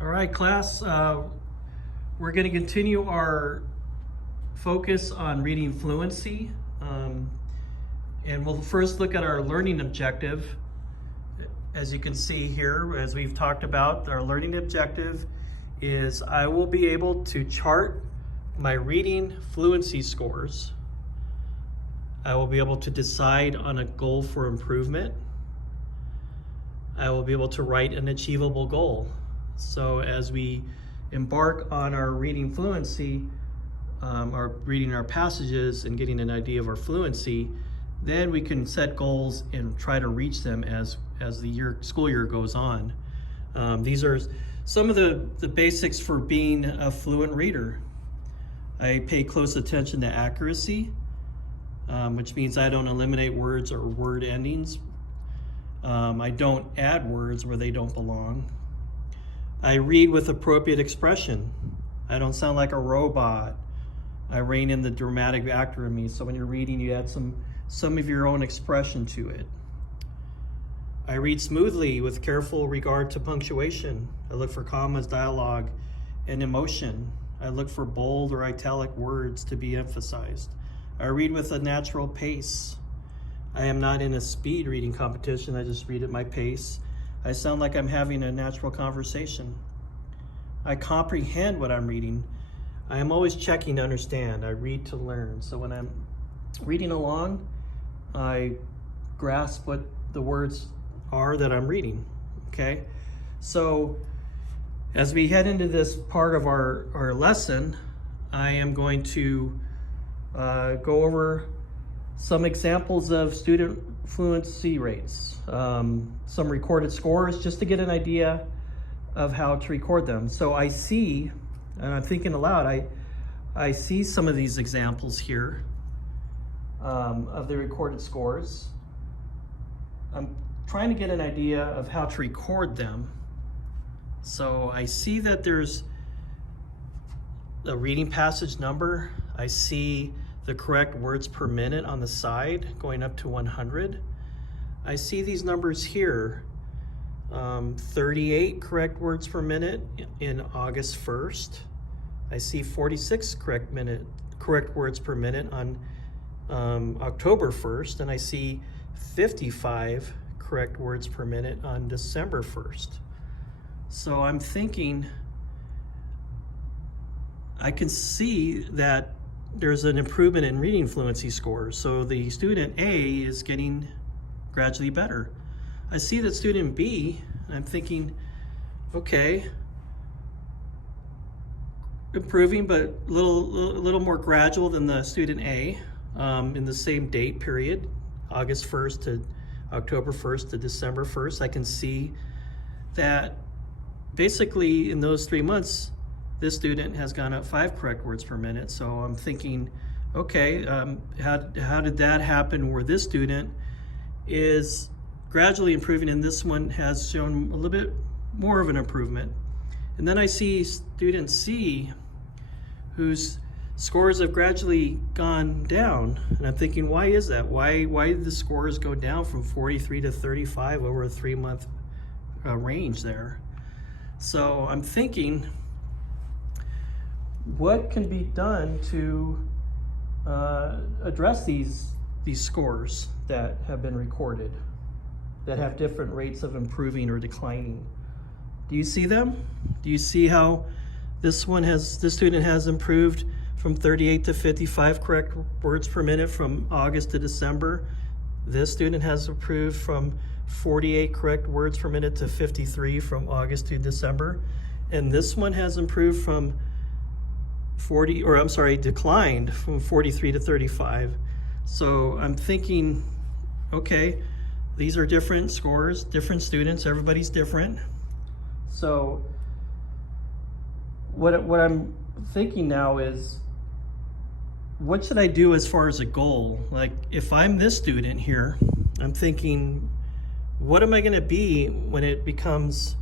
All right, class, we're going to continue our focus on reading fluency. And we'll first look at our learning objective. As you can see here, as we've talked about, our learning objective is I will be able to chart my reading fluency scores. I will be able to decide on a goal for improvement. I will be able to write an achievable goal. So as we embark on our reading fluency, reading our passages and getting an idea of our fluency, then we can set goals and try to reach them as the school year goes on. These are some of the basics for being a fluent reader. I pay close attention to accuracy, which means I don't eliminate words or word endings. I don't add words where they don't belong. I read with appropriate expression. I don't sound like a robot. I rein in the dramatic actor in me. So when you're reading, you add some of your own expression to it. I read smoothly with careful regard to punctuation. I look for commas, dialogue, and emotion. I look for bold or italic words to be emphasized. I read with a natural pace. I am not in a speed reading competition. I just read at my pace. I sound like I'm having a natural conversation. I comprehend what I'm reading. I am always checking to understand. I read to learn. So when I'm reading along, I grasp what the words are that I'm reading, okay? So as we head into this part of our lesson, I am going to go over some examples of student fluency rates, some recorded scores, just to get an idea of how to record them. So I see, and I'm thinking aloud, I see some of these examples here of the recorded scores. I'm trying to get an idea of how to record them. So I see that there's a reading passage number. I see the correct words per minute on the side going up to 100. I see these numbers here, 38 correct words per minute in August 1st. I see 46 correct words per minute on October 1st, and I see 55 correct words per minute on December 1st. So I'm thinking, I can see that there's an improvement in reading fluency scores. So the student A is getting gradually better. I see that student B, and I'm thinking, okay, improving, but a little more gradual than the student A in the same date period, August 1st to October 1st to December 1st. I can see that basically in those 3 months, this student has gone up 5 correct words per minute. So I'm thinking, okay, how did that happen where this student is gradually improving and this one has shown a little bit more of an improvement? And then I see student C, whose scores have gradually gone down. And I'm thinking, why is that? Why did the scores go down from 43 to 35 over a 3-month range there? So I'm thinking, what can be done to address these scores that have been recorded, that have different rates of improving or declining? Do you see them? Do you see how this student has improved from 38 to 55 correct words per minute from August to December? This student has improved from 48 correct words per minute to 53 from August to December. And this one has improved from declined from 43 to 35. So I'm thinking, okay, these are different scores, different students, everybody's different. So what I'm thinking now is, what should I do as far as a goal? Like, if I'm this student here, I'm thinking, what am I gonna be when it becomes,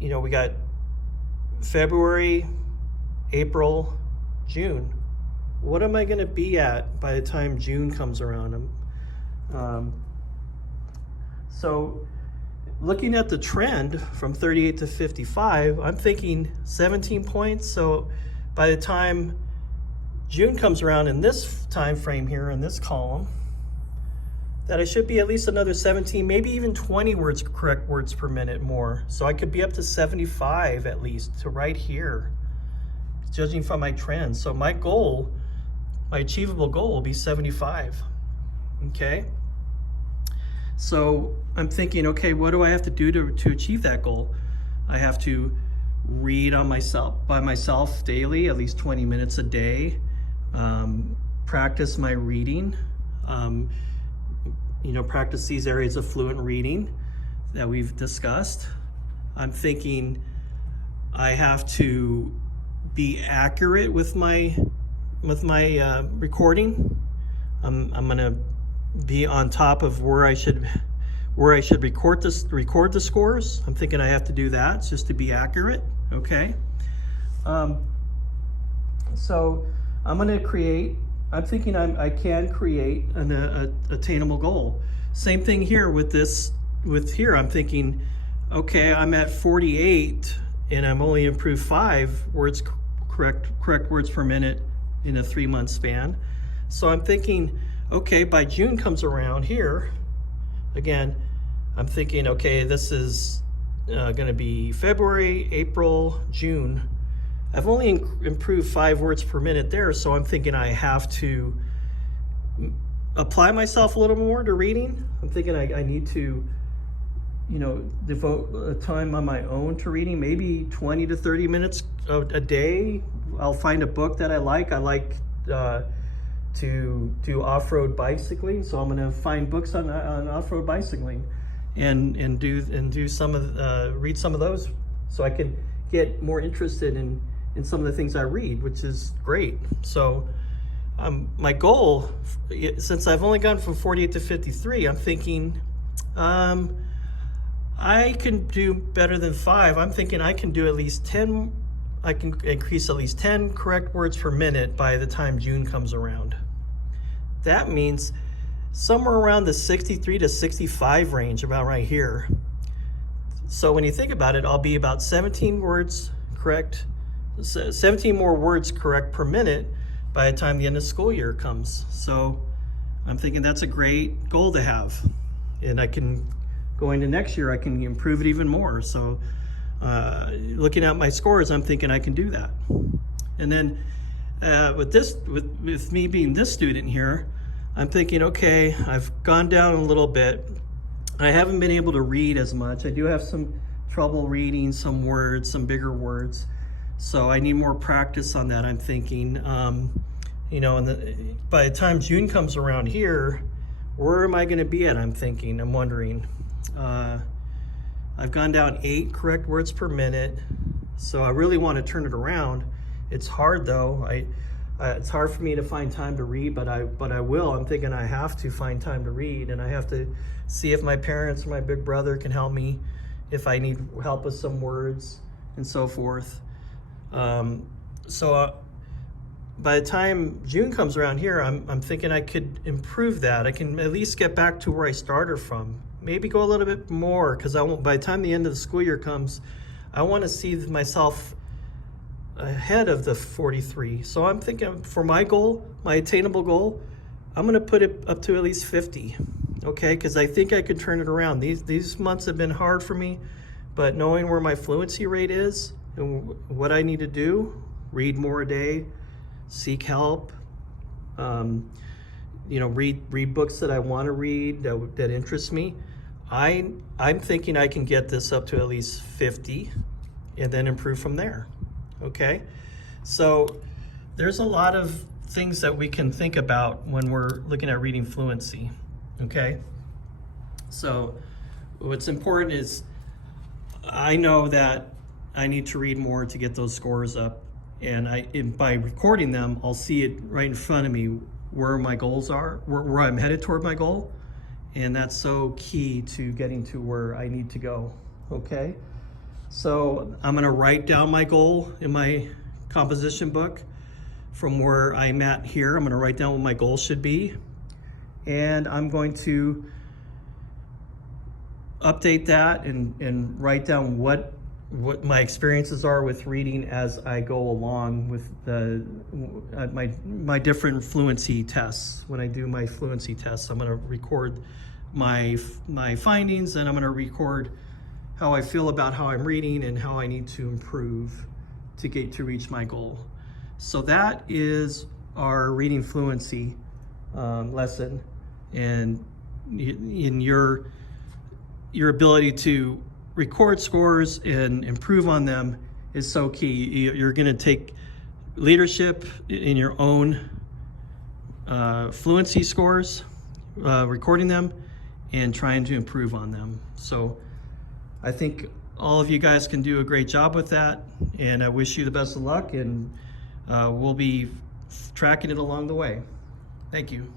we got February, April, June. What am I gonna be at by the time June comes around? So looking at the trend from 38 to 55, I'm thinking 17 points. So by the time June comes around in this time frame here in this column, that I should be at least another 17, maybe even 20 words, correct words per minute more. So I could be up to 75 at least to right here, judging from my trend. So my goal, my achievable goal will be 75, okay? So I'm thinking, okay, what do I have to do to achieve that goal? I have to read by myself daily, at least 20 minutes a day, practice my reading, practice these areas of fluent reading that we've discussed. I'm thinking I have to be accurate with my recording. I'm gonna be on top of where I should record the scores. I'm thinking I have to do that just to be accurate. Okay. So I'm thinking I can create an attainable goal. Same thing here with this. I'm thinking, okay, I'm at 48 and I'm only improved 5 words, correct words per minute in a 3-month span. So I'm thinking, okay, by June comes around here, again, I'm thinking, okay, this is gonna be February, April, June. I've only improved 5 words per minute there, so I'm thinking I have to apply myself a little more to reading. I'm thinking I need to, devote time on my own to reading, maybe 20 to 30 minutes a day. I'll find a book that I like. I like to do off-road bicycling, so I'm going to find books on off-road bicycling and read some of those, so I can get more interested in some of the things I read, which is great. So my goal, since I've only gone from 48 to 53, I'm thinking I can do better than 5. I'm thinking I can do at least 10. I can increase at least 10 correct words per minute by the time June comes around. That means somewhere around the 63 to 65 range, about right here. So when you think about it, I'll be about 17 words correct, 17 more words correct per minute by the time the end of school year comes. So I'm thinking that's a great goal to have. And I can, going to next year, I can improve it even more. So looking at my scores, I'm thinking I can do that. And then with me being this student here, I'm thinking, okay, I've gone down a little bit. I haven't been able to read as much. I do have some trouble reading some words, some bigger words. So I need more practice on that, I'm thinking. By the time June comes around here, where am I gonna be at, I'm wondering. I've gone down 8 correct words per minute, so I really want to turn it around. It's hard though. It's hard for me to find time to read, but I will. I'm thinking I have to find time to read, and I have to see if my parents or my big brother can help me if I need help with some words and so forth. By the time June comes around here, I'm thinking I could improve that. I can at least get back to where I started from. Maybe go a little bit more, because by the time the end of the school year comes, I want to see myself ahead of the 43. So I'm thinking for my goal, my attainable goal, I'm going to put it up to at least 50. Okay, because I think I could turn it around. These months have been hard for me, but knowing where my fluency rate is and what I need to do, read more a day, seek help, read books that I want to read that interest me. I'm thinking I can get this up to at least 50 and then improve from there. Okay, so there's a lot of things that we can think about when we're looking at reading fluency. Okay, so what's important is I know that I need to read more to get those scores up, and by recording them, I'll see it right in front of me where my goals are, where I'm headed toward my goal, and that's so key to getting to where I need to go. Okay, so I'm going to write down my goal in my composition book from where I'm at here. I'm going to write down what my goal should be, and I'm going to update that and write down what my experiences are with reading as I go along with my different fluency tests. When I do my fluency tests, I'm going to record my findings, and I'm going to record how I feel about how I'm reading and how I need to improve to reach my goal. So that is our reading fluency lesson, and in your ability to record scores and improve on them is so key. You're going to take leadership in your own fluency scores, recording them and trying to improve on them. So I think all of you guys can do a great job with that, and I wish you the best of luck, and we'll be tracking it along the way. Thank you.